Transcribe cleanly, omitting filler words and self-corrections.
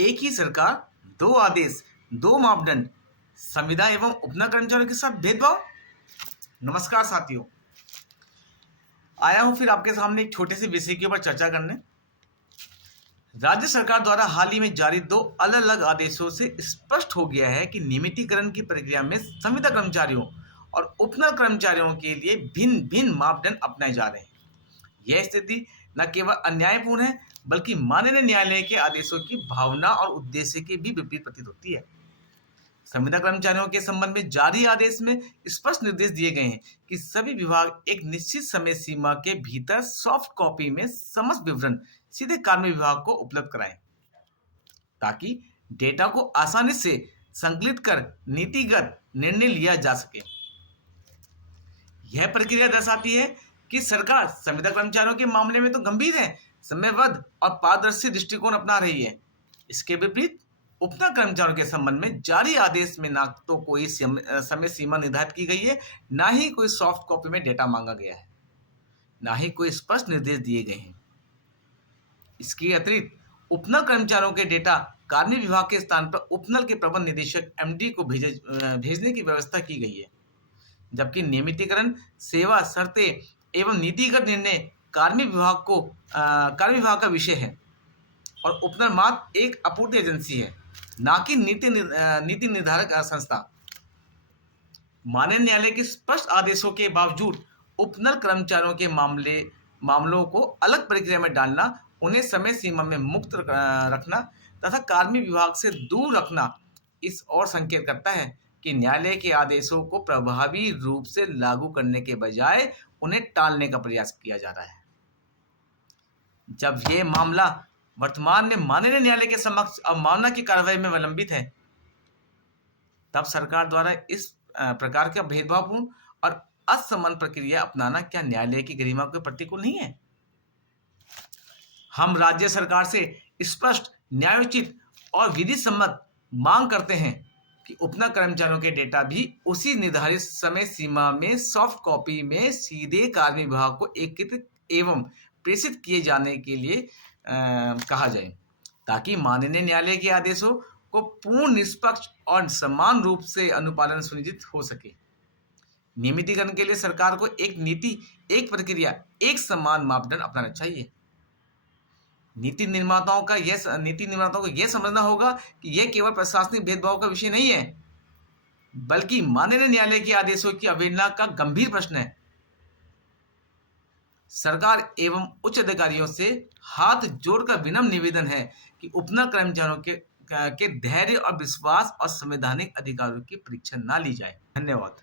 एक ही सरकार, दो आदेश, दो मापदंड, संविदा एवं उपना कर्मचारियों के साथ भेदभाव। नमस्कार साथियों, आया हूं फिर आपके सामने एक छोटे से विषय के ऊपर चर्चा करने। राज्य सरकार द्वारा हाल ही में जारी दो अलग अलग आदेशों से स्पष्ट हो गया है कि नियमितीकरण की प्रक्रिया में संविदा कर्मचारियों और उपनल कर्मचारियों के लिए भिन्न भिन्न मापदंड अपनाए जा रहे हैं। यह स्थिति न केवल अन्यायपूर्ण है बल्कि माननीय न्यायालय के आदेशों की भावना और उद्देश्य के भी विपरीत प्रतीत होती है। संविदा कर्मचारियों के संबंध में जारी आदेश में स्पष्ट निर्देश दिए गए हैं कि सभी विभाग एक निश्चित समय सीमा के भीतर सॉफ्ट कॉपी में समस्त विवरण सीधे कार्मिक विभाग को उपलब्ध कराएं, ताकि डेटा को आसानी से संकलित कर नीतिगत निर्णय लिया जा सके। यह प्रक्रिया दर्शाती है कि सरकार संविदा कर्मचारियों के मामले में तो गंभीर है, समयबद्ध और पारदर्शी दृष्टिकोण अपना रही है। इसके विपरीत उपना कर्मचारियों के संबंध में जारी आदेश में ना तो कोई समय सीमा निर्धारित की गई है, ना ही कोई सॉफ्ट कॉपी में डेटा मांगा गया है, ना ही कोई स्पष्ट निर्देश दिए गए हैं। इसके अतिरिक्त उपनल कर्मचारियों के डेटा कार्मिक विभाग के स्थान पर उपनल के प्रबंध निदेशक एमडी को भेजने की व्यवस्था की गई है, जबकि नियमितीकरण, सेवा शर्तें एवं नीतिगत निर्णय कार्मिक विभाग का विषय है और उपनल मात्र एक आपूर्ति एजेंसी है, ना कि नीति निर्धारक संस्था। माननीय न्यायालय के स्पष्ट आदेशों के बावजूद उपनल कर्मचारियों के मामलों को अलग प्रक्रिया में डालना, उन्हें समय सीमा में मुक्त रखना तथा कार्मिक विभाग से दूर रखना इस ओर संकेत करता है कि न्यायालय के आदेशों को प्रभावी रूप से लागू करने के बजाय उन्हें टालने का प्रयास किया जा रहा है। जब यह मामला वर्तमान में माननीय न्यायालय के समक्ष अवमानना की कार्रवाई में विलंबित है, तब सरकार द्वारा इस प्रकार का भेदभावपूर्ण और असमान प्रक्रिया अपनाना क्या न्यायालय की गरिमा के प्रतिकूल नहीं है? हम राज्य सरकार से स्पष्ट, न्यायोचित और विधि सम्मत मांग करते हैं कि उपना कर्मचारियों के डेटा भी उसी निर्धारित समय सीमा में सॉफ्ट कॉपी में सीधे कार्मिक विभाग को एकत्रित एवं प्रेषित किए जाने के लिए कहा जाए, ताकि माननीय न्यायालय के आदेशों को पूर्ण, निष्पक्ष और समान रूप से अनुपालन सुनिश्चित हो सके। नियमितीकरण के लिए सरकार को एक नीति, एक प्रक्रिया, एक समान मापदंड अपनाना चाहिए। नीति निर्माताओं को यह समझना होगा कि यह केवल प्रशासनिक भेदभाव का विषय नहीं है, बल्कि माननीय न्यायालय के आदेशों की अवहेलना का गंभीर प्रश्न है। सरकार एवं उच्च अधिकारियों से हाथ जोड़कर विनम्र निवेदन है कि उपना कर्मचारियों के धैर्य और विश्वास और संवैधानिक अधिकारों की परीक्षा न ली जाए। धन्यवाद।